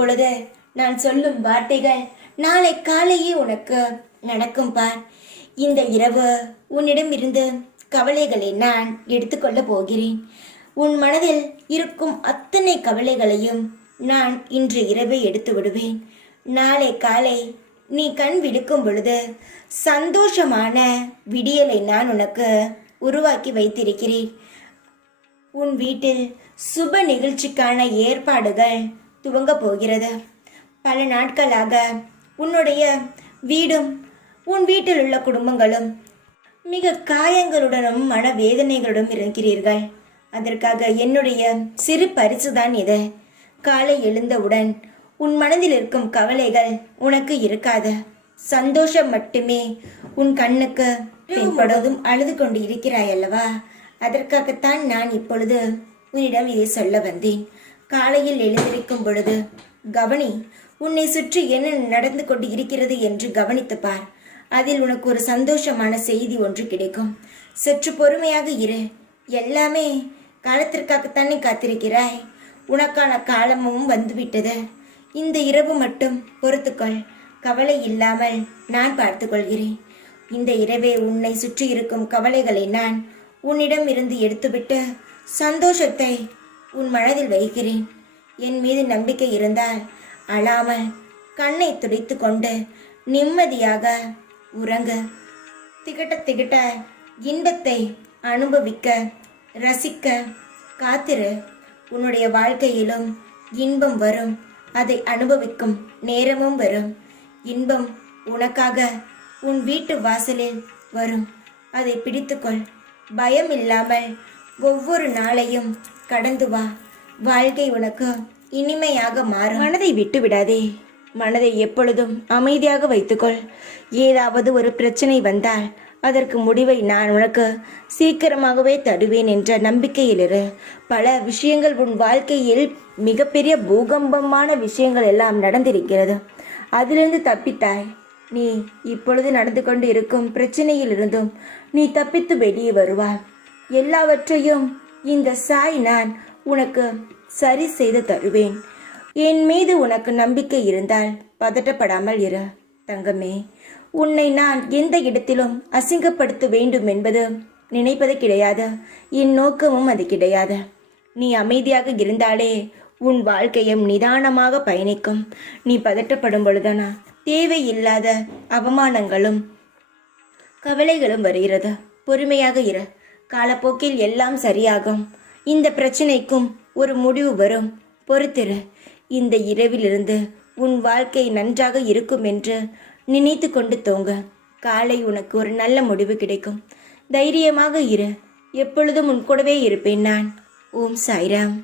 இப்பொழுது நான் சொல்லும் வார்த்தைகள் நாளை காலையே உனக்கு நடக்கும் பார். இந்த இரவு உன்னிடம் இருந்து கவலைகளை நான் எடுத்துக்கொள்ள போகிறேன். உன் மனதில் இருக்கும் அத்தனை கவலைகளையும் நான் இன்று இரவே எடுத்து விடுவேன். நாளை காலை நீ கண் விழிக்கும் பொழுது சந்தோஷமான விடியலை நான் உனக்கு உருவாக்கி வைத்திருக்கிறேன். உன் வீட்டில் சுப நிகழ்ச்சிக்கான ஏற்பாடுகள் துவங்க போகிறது. பல நாட்களாக உன்னுடைய வீடும் உன் வீட்டில் உள்ள குடும்பங்களும் மிக காயங்களுடனும் மனவேதனைகளுடன் இருக்கிறீர்கள். அதற்காக என்னுடைய சிறு பரிசு தான் இது. காலை எழுந்தவுடன் உன் மனதில் இருக்கும் கவலைகள் உனக்கு இருக்காது. சந்தோஷம் மட்டுமே உன் கண்ணுக்கு தென்படுவதும். அழுது கொண்டு இருக்கிறாய் அல்லவா? அதற்காகத்தான் நான் இப்பொழுது உன்னிடம் இதை சொல்ல வந்தேன். காலையில் எழுந்திருக்கும் பொழுது கவனி, உன்னை சுற்றி என்ன நடந்து கொண்டு இருக்கிறது என்று கவனித்து பார். அதில் உனக்கு ஒரு சந்தோஷமான செய்தி ஒன்று கிடைக்கும். சற்று பொறுமையாக இரு. எல்லாமே காலத்திற்காகத்தானே காத்திருக்கிறாய். உனக்கான காலமும் வந்துவிட்டது. இந்த இரவு மட்டும் பொறுத்துக்கொள். கவலை இல்லாமல் நான் பார்த்து கொள்கிறேன். இந்த இரவே உன்னை சுற்றி இருக்கும் கவலைகளை நான் உன்னிடம் இருந்து எடுத்துவிட்டு சந்தோஷத்தை உன் மனதில் வைக்கிறேன். என் மீது நம்பிக்கை இருந்தால் அழாமல் கண்ணை துடைத்து கொண்டு நிம்மதியாக உறங்க. திகட்ட திகட்ட இன்பத்தை அனுபவிக்க ரசிக்க காத்திரு. உன்னுடைய வாழ்க்கையிலும் இன்பம் வரும். அதை அனுபவிக்கும் நேரமும் வரும். இன்பம் உனக்காக உன் வீட்டு வாசலில் வரும். அதை பிடித்துக்கொள். பயம் இல்லாமல் ஒவ்வொரு நாளையும் கடந்து வா. வாழ்க்கை உனக்கு இனிமையாக மாறும். மனதை விட்டு விடாதே. மனதை எப்பொழுதும் அமைதியாக வைத்துக்கொள். ஏதாவது ஒரு பிரச்சனை வந்தால் அதற்கு முடிவை நான் உனக்கு சீக்கிரமாகவே தருவேன் என்ற நம்பிக்கையிலிரு. பல விஷயங்கள் உன் வாழ்க்கையில் மிகப்பெரிய பூகம்பமான விஷயங்கள் எல்லாம் நடந்திருக்கிறது. அதிலிருந்து தப்பித்தாய். நீ இப்பொழுது நடந்து கொண்டு இருக்கும் பிரச்சனையிலிருந்தும் நீ தப்பித்து வெளியே வருவாய். எல்லாவற்றையும் இந்த சாய் நான் உனக்கு சரி செய்து தருவேன். என் மீது உனக்கு நம்பிக்கை இருந்தால் பதட்டப்படாமல் இரு தங்கமே. உன்னை நான் எந்த இடத்திலும் அசிங்கப்படுத்த வேண்டும் என்பது நினைப்பது கிடையாது. என் நோக்கமும் அது கிடையாது. நீ அமைதியாக இருந்தாலே உன் வாழ்க்கையும் நிதானமாக பயணிக்கும். நீ பதட்டப்படும் பொழுதானா தேவையில்லாத அவமானங்களும் கவலைகளும் வருகிறது. பொறுமையாக இரு. காலப்போக்கில் எல்லாம் சரியாகும். இந்த பிரச்சனைக்கும் ஒரு முடிவு வரும். பொறுத்திரு. இந்த இரவிலிருந்து உன் வாழ்க்கை நன்றாக இருக்கும் என்று நினைத்து கொண்டு தூங்க. காலை உனக்கு ஒரு நல்ல முடிவு கிடைக்கும். தைரியமாக இரு. எப்பொழுதும் உன் கூடவே இருப்பேன் நான். ஓம் சாய்ராம்.